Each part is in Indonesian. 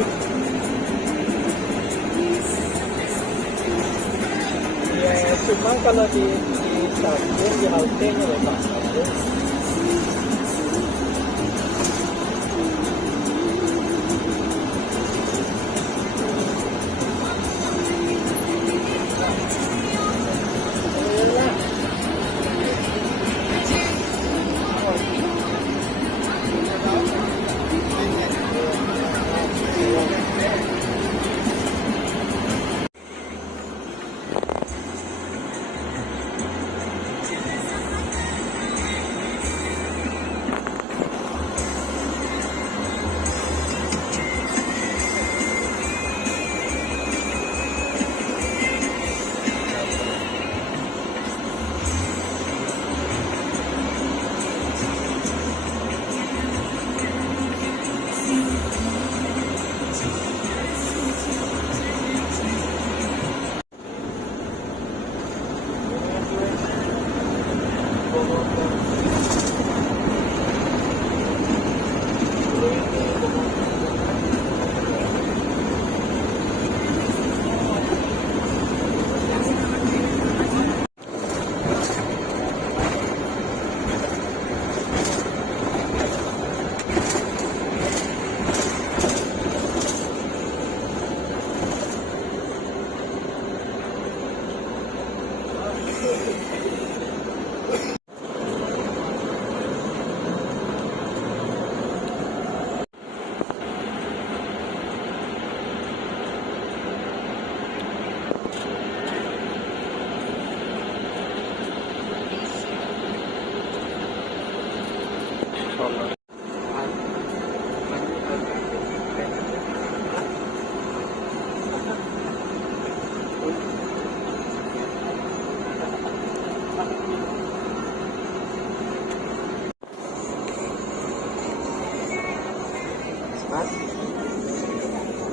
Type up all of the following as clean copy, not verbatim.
Ya, cuma kalau di stasiun di halte ini loh Pak.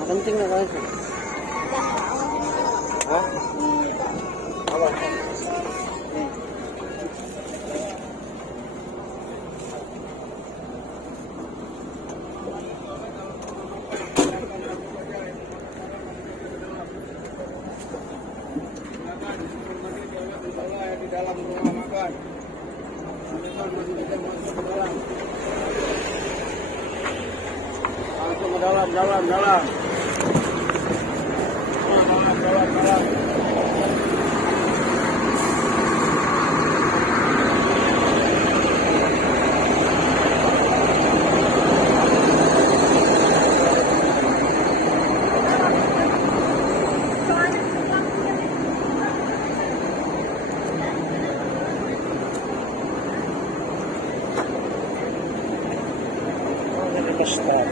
Penting na kayo. Ha? Apa? Di dalam rumah makan. Langsung ke dalam. Dalam. Stop.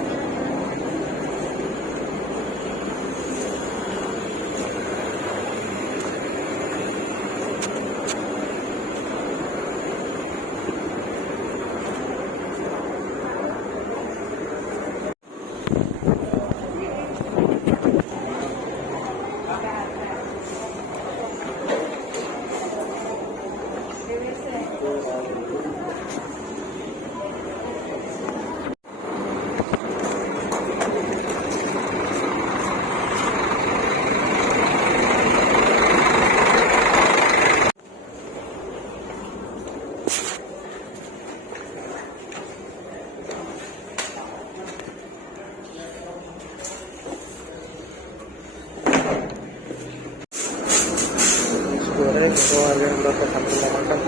Goreng atau harga yang berapa sampai makan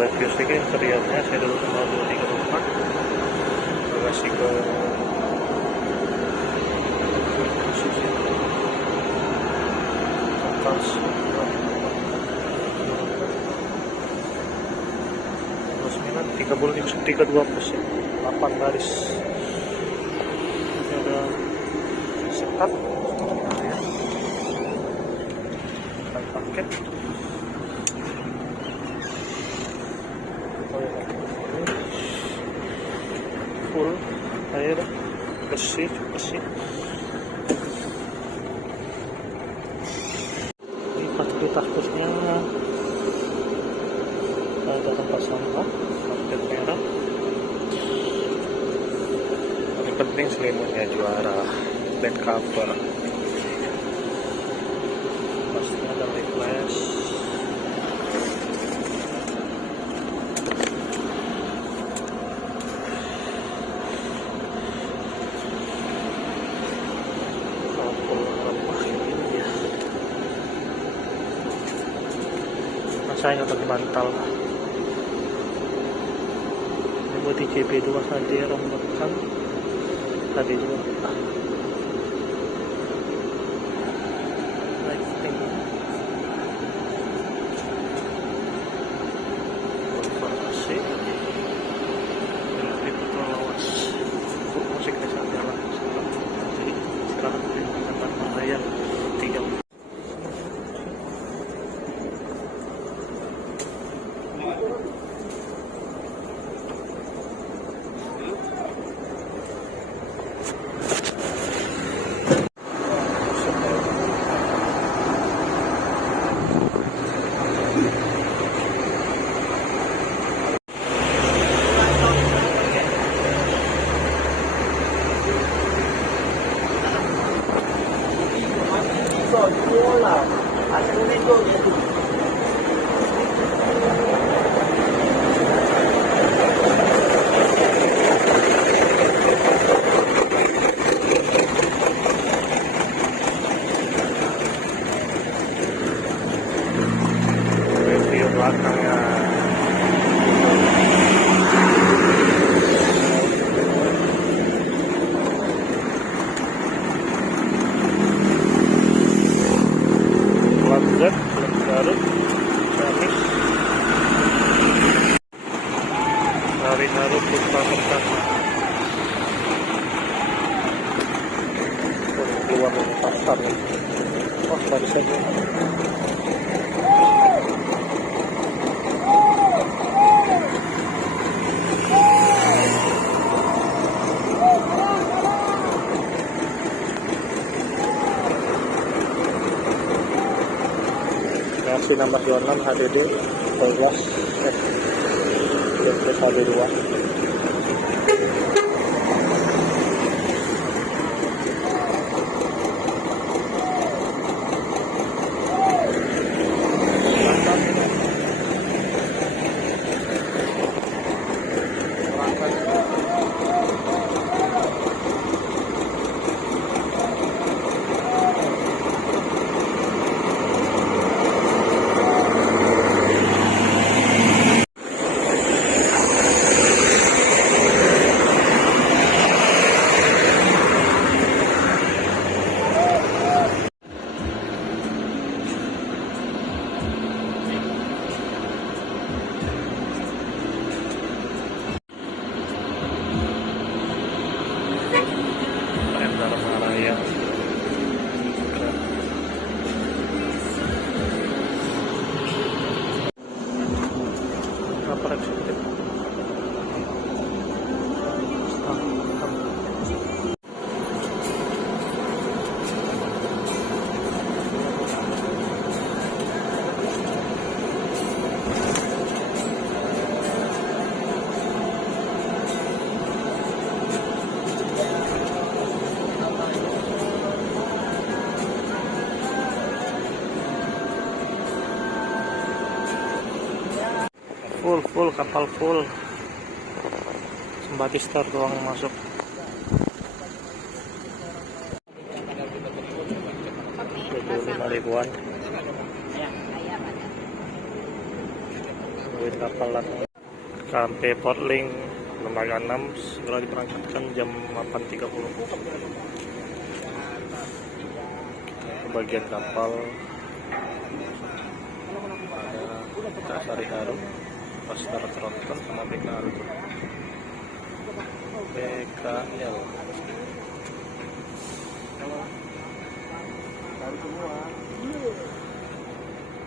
review sedikit interiornya. Saya dulu kenal dulu di rumah bagasi ke atas 32%, 8 baris. Ini ada sekat paket full air bersih. Ini fasilitas khususnya ada tempat sampah, karpet merah, Ini selimutnya juara, bed cover, pastinya ada refresh. Masanya untuk dibantal. Ini buat TJP 2 saja rombokan. Tadi juga lighting konfirmasi relatif lawas musik desa jalan jadi istirahat di tempat bahaya 3 多了，反正那个也。 review belakangnya. Lanjut, Garut, Ciamis, dari Garut Puspa Perkasa. Keluar dari pasar nih. Oh, dari saja. Masih nomor 26 HDD 12 HD2. Raya apa eksekutif full kapal full Sembati Star doang masuk. Ribuan duit kapal sampai Port Link Lembaga 6 segera diberangkatkan jam 8.30. Ke bagian kapal ada Sari Harum, Pasar Tronton sama BKL.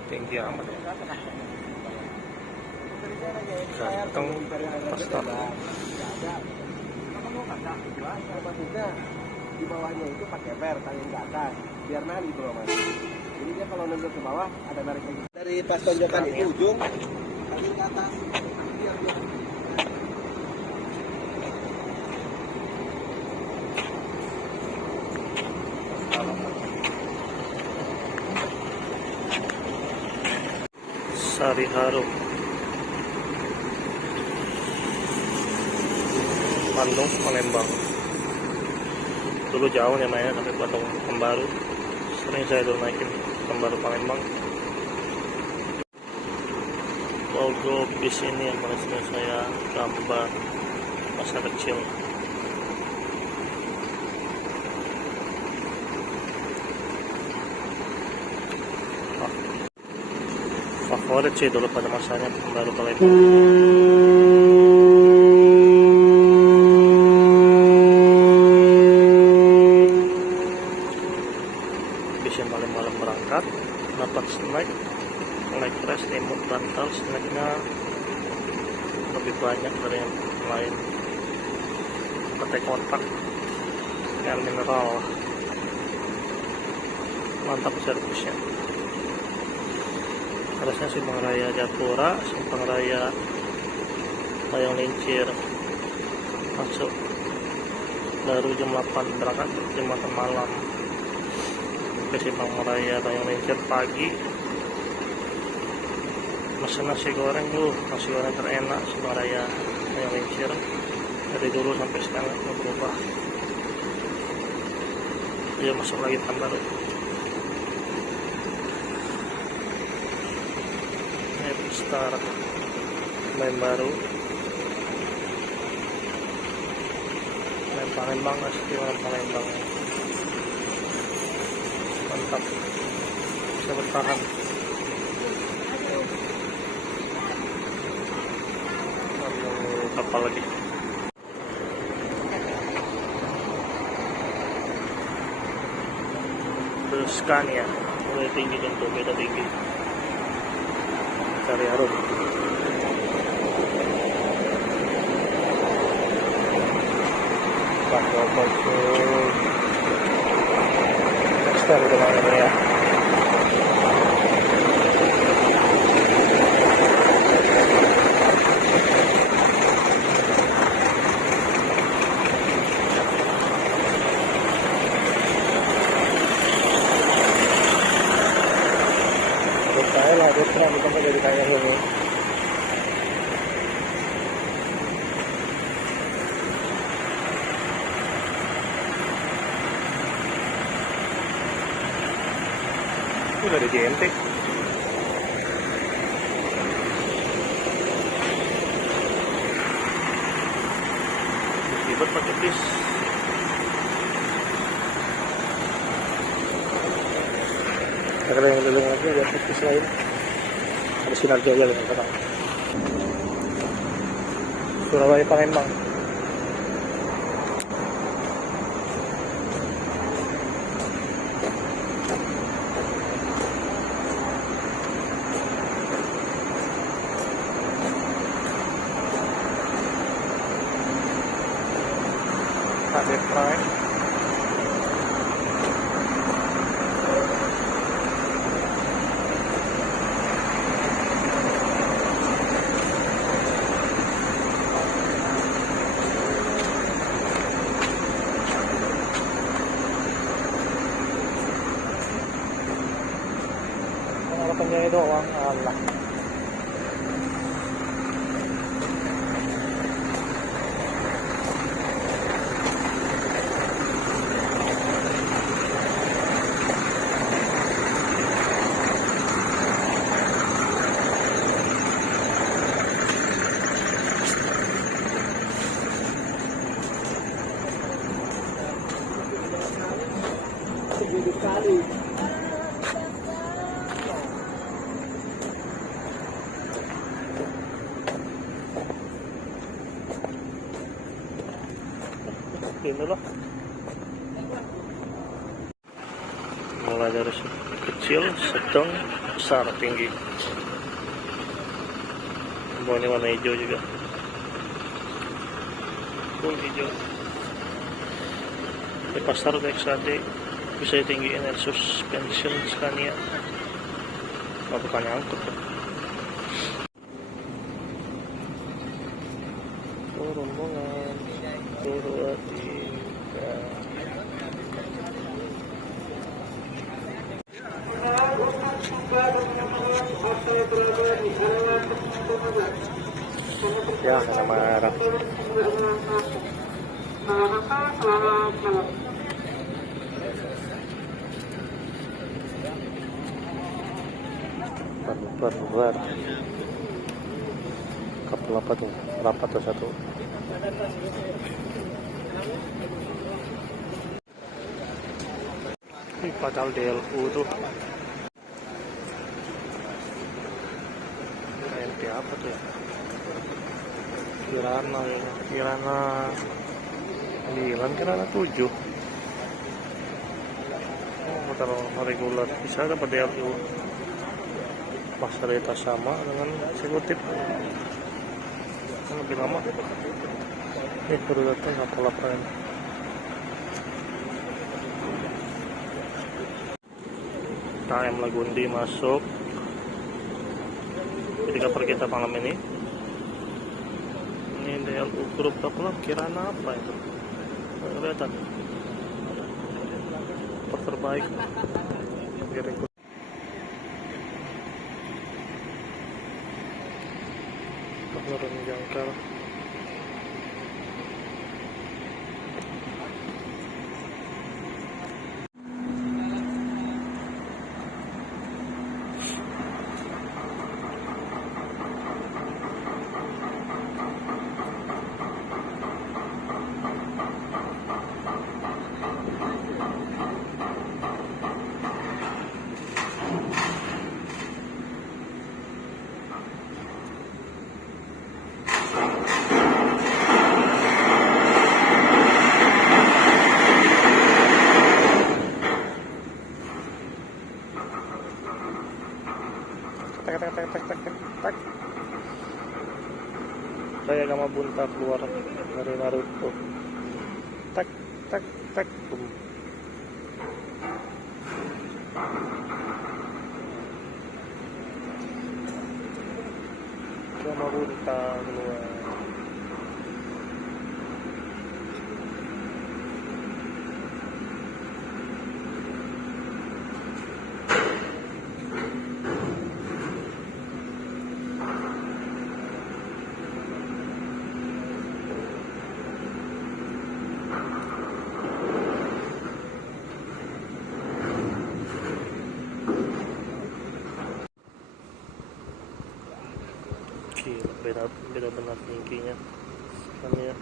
Tinggi amat ya. Ganteng Pasar. Di bawahnya itu pakai per tayang ke atas biar nari bro mas. Jadi dia kalau nendang ke bawah ada narik lagi. Dari pas tonjokan itu ujung tayang ke atas. Sari Harum, Bandung, Palembang. Dulu jauh ya mainnya sampai Bandung Pembaru. Sering saya dulu naikin Pembaru Palembang. Logo bis ini yang paling sering saya gambar masa kecil. Favorit sih dulu pada masanya Pembaru Palembang. Bis yang paling malam berangkat, dapat snack fresh, imut, bantal. Snacknya lebih banyak dari yang lain. Petai kotak, air mineral, mantap servisnya. Harusnya Simpang Raya Japura, Simpang Raya Layang Lincir masuk baru jam 8 berangkat, jam 8 malam. Ke Simpang Raya Layang Lincir pagi, mesen nasi goreng dulu, nasi goreng terenak Simpang Raya Layang Lincir dari dulu sampai sekarang nggak berubah. Dia masuk lagi Pembaru. Star main baru, main Palembang, asli orang Palembang, mantap, bisa bertahan. Lalu kapal lagi. Terus Scania mulai tinggi tentu, beda tinggi. Sari Harum. Bakal masuk Dexter udah malam ini ya. Lah, dia pernah ditambah jadi kayak ini. Itu dari JNT. Ribet pakai bis. Ada yang geleng lagi, ada bis lain. Ada Sinar Jaya dengan terang. Surabaya Palembang. KD Prime. Harapannya doang, Allah. Sekali. Ini loh. Mulai dari kecil, sedang, besar, tinggi. Ini warna hijau juga. Hijau. Di pasar XAD bisa tinggiin air suspension Scania. Nggak bukan nyangkut. Rombongan Purwatika. Ya, kena marah. Bubar. Kapal apa tuh? Berapa tuh satu? Ini padahal DLU tuh. KMP apa tuh ya? Kirana ya. Kirana 9, Kirana 7. Oh, motor regular. Bisa dapat DLU. Fasilitas sama dengan eksekutif. Lebih lama. Ini baru datang kapal apa ini? KM Lagundi masuk. Jadi kapal kita malam ini. Ini DLU grup kapal Kirana apa itu? Nggak kelihatan. Kapal terbaik. Penurun jangkar. Tak. Saya Gama Bunta keluar dari Naruto. Tak. Boom. Gama Bunta keluar. Beda benar tingginya sekannya,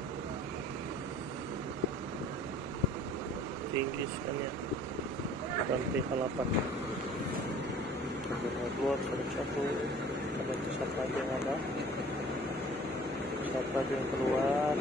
tinggi sekannya sampai halapan. Keluar satu karena itu siapa aja yang ada, siapa aja yang keluar.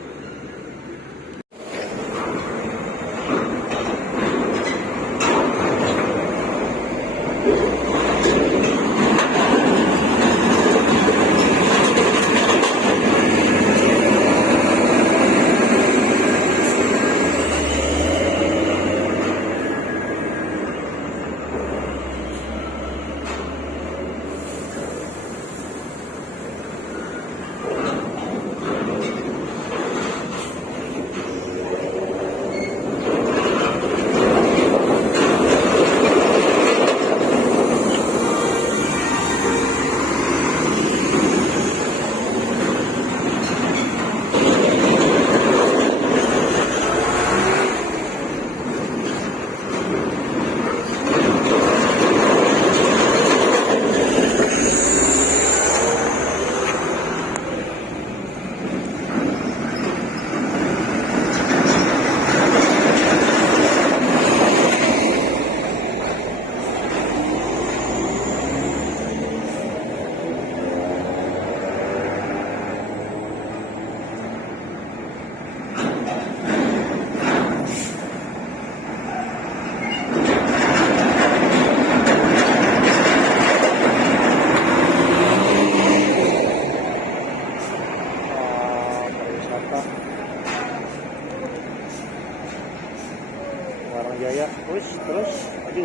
Jaya, terus maju.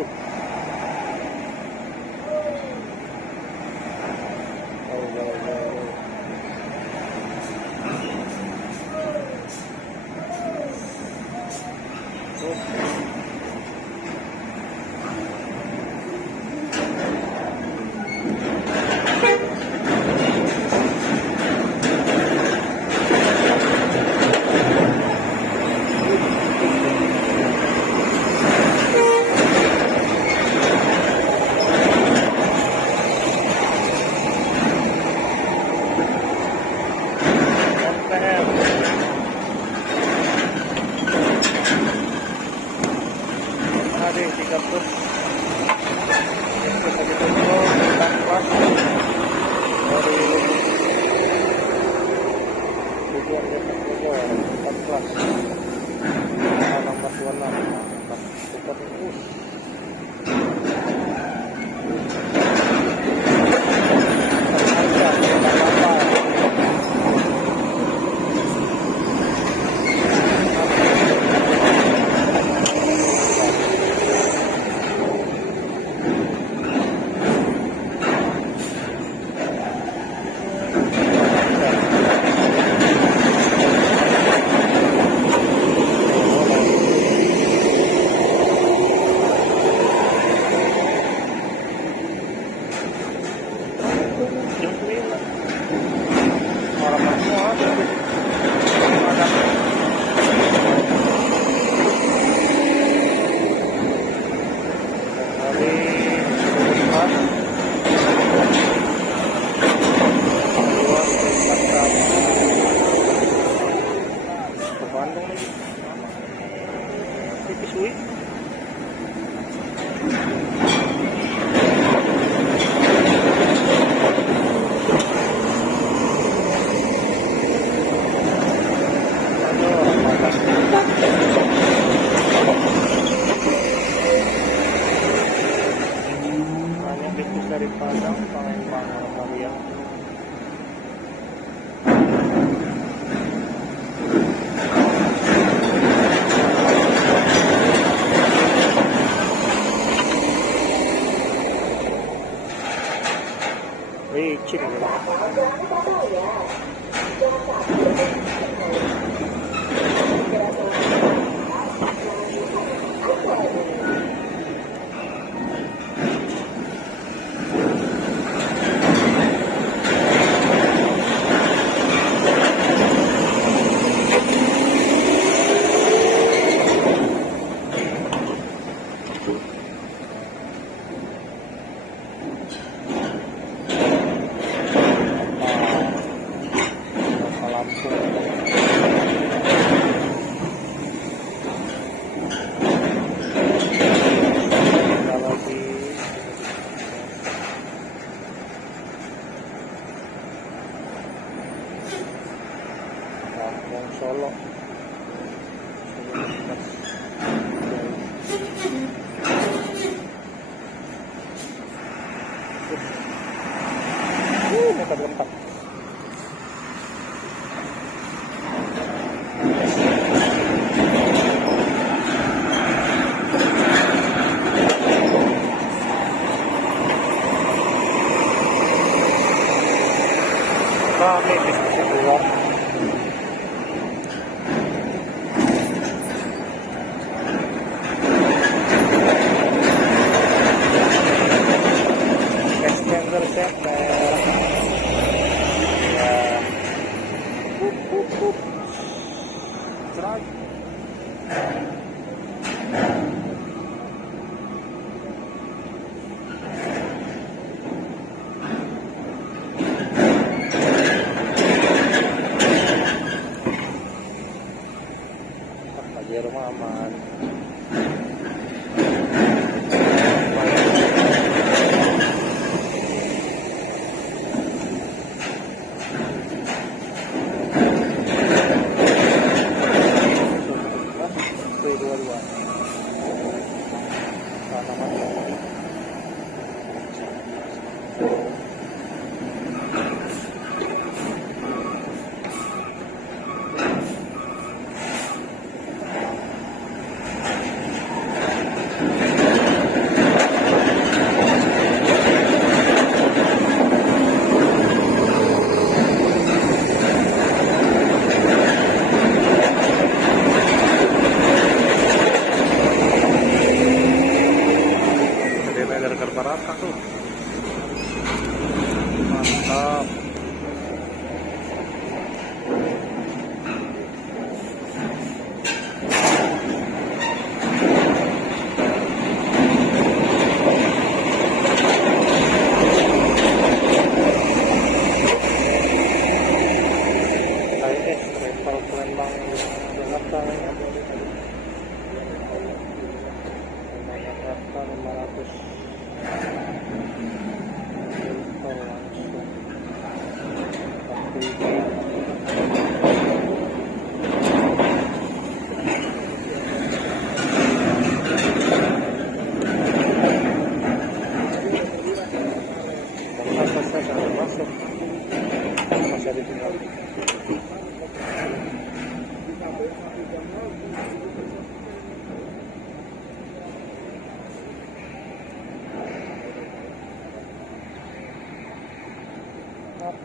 dapet kita ditutup empat kelas dari tujuan Depok Bogor 4 kelas nomor 26 super terus Bandung lagi tipis wih hanya tipis dari Padang Palembang Maria. Licin Solo meter 4 rame bisnis keluar extender center ya strike aja rumah aman.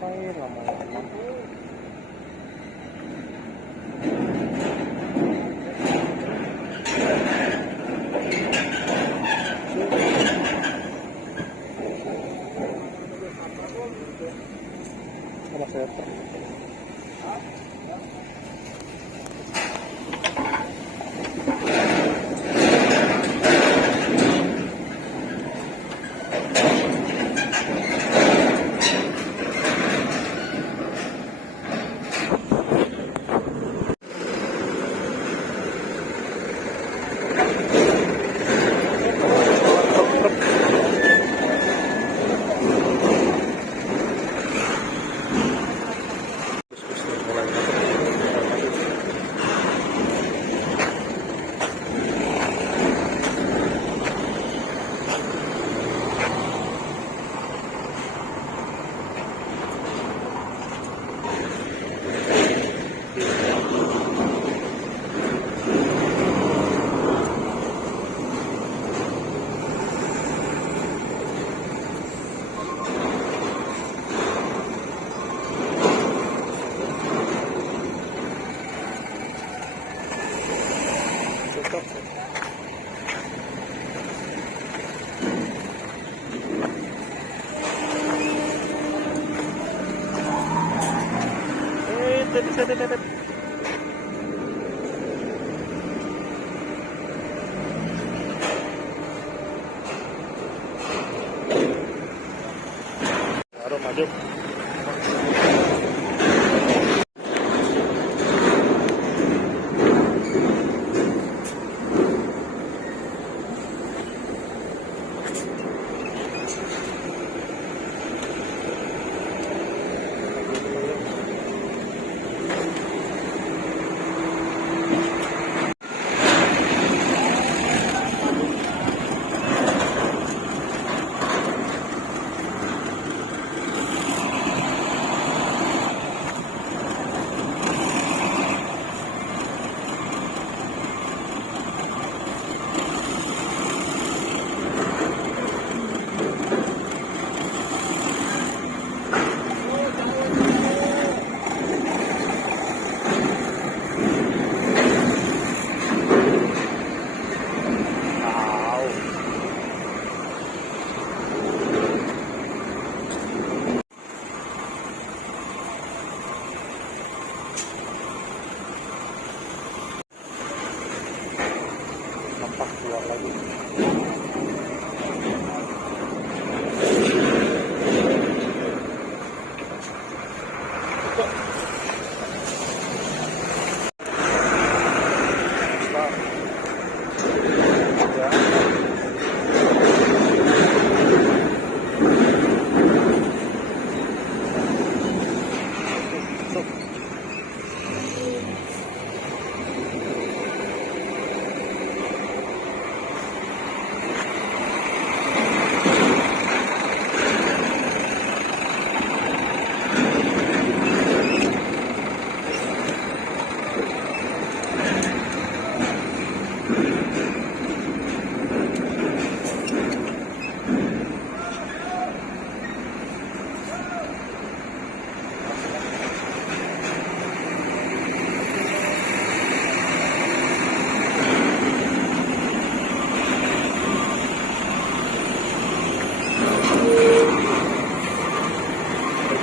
ngapain lama-lama. Sama saya Pak. Baru maju. Nampak keluar lagi.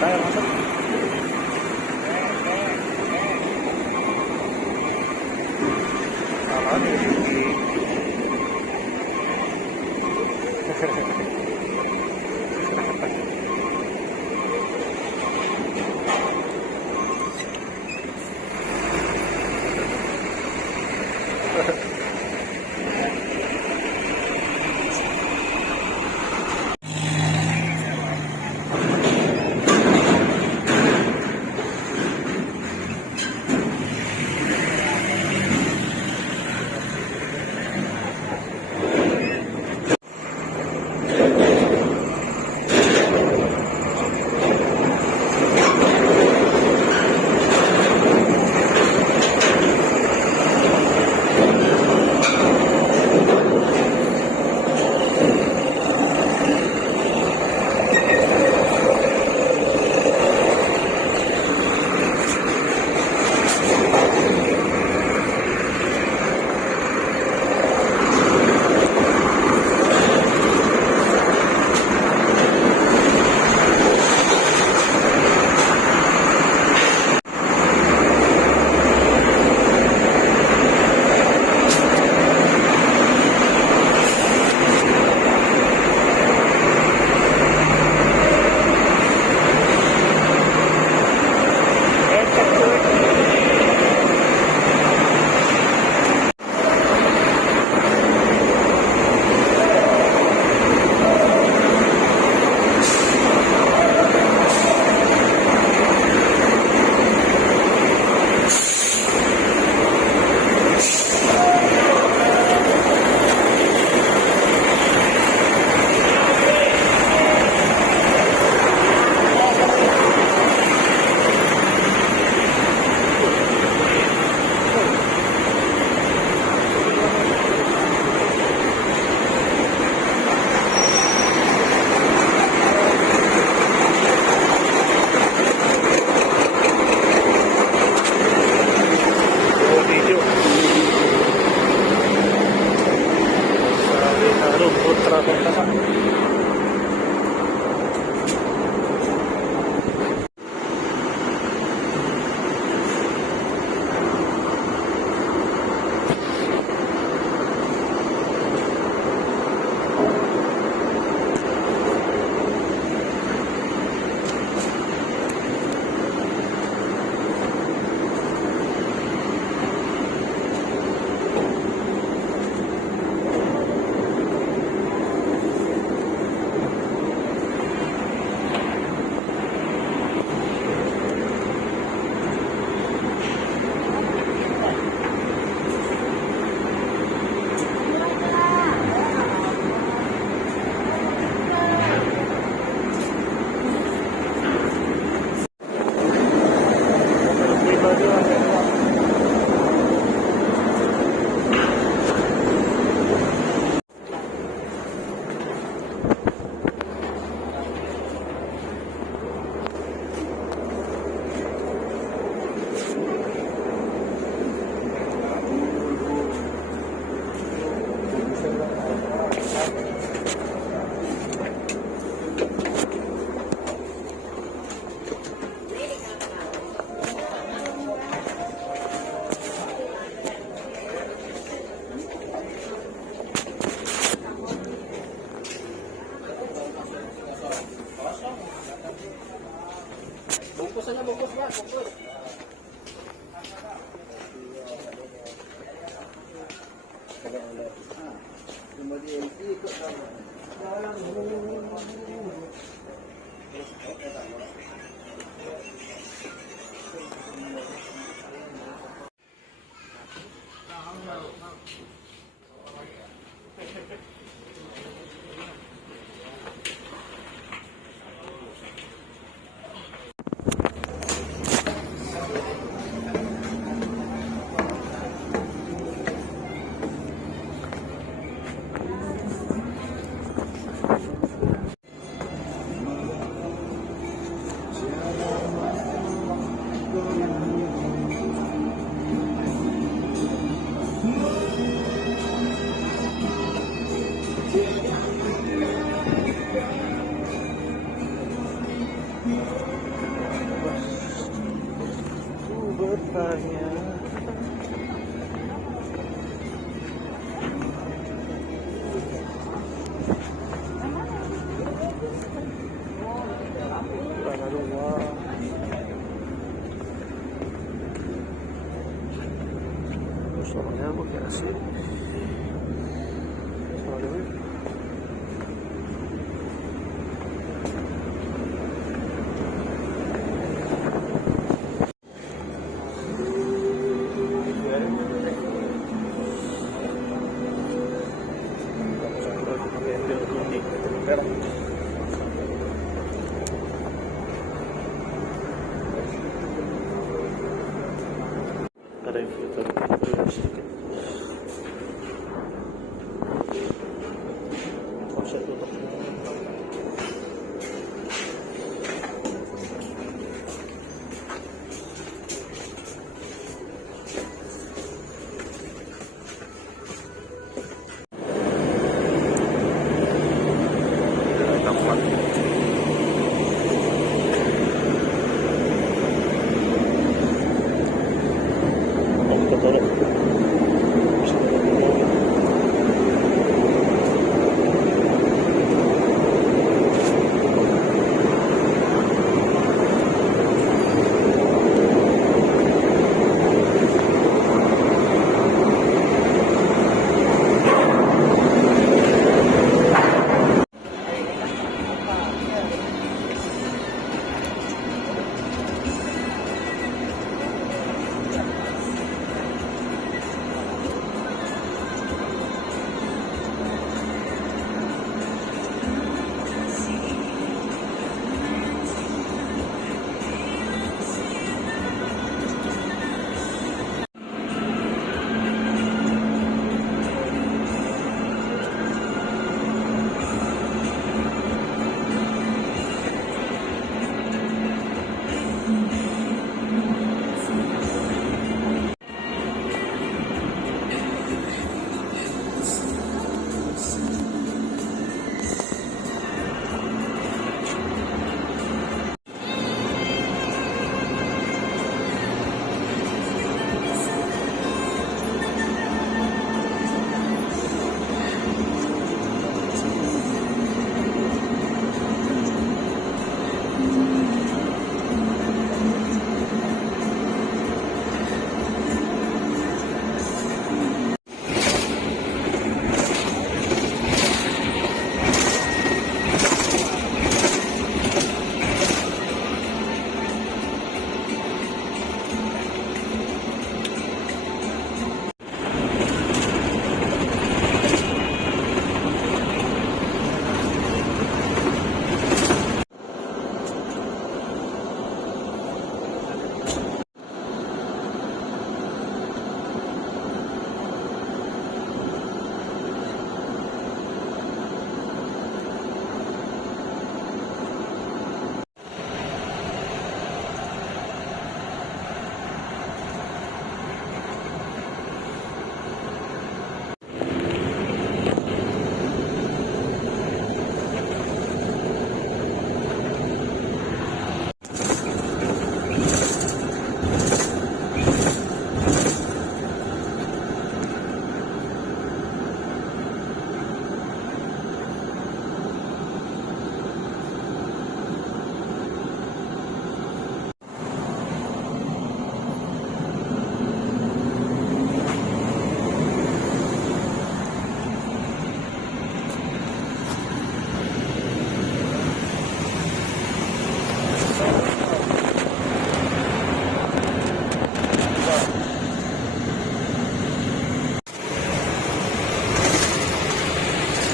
Tayo masuk. Salah nih. ada. Kemudian ikut sama. Bertanya tanah rumah soalnya pakai AC soalnya review sedikit. Saya tutup.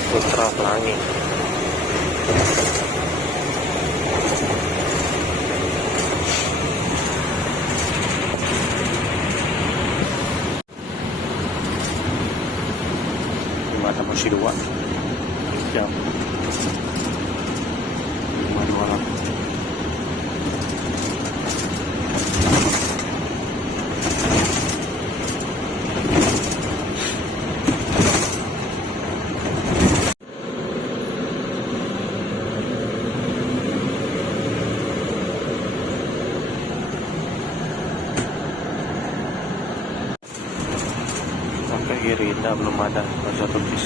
Putra Pelangi. Mata masih dua Jam 5.28. Sampai Gerindra belum ada, baru 1 bis.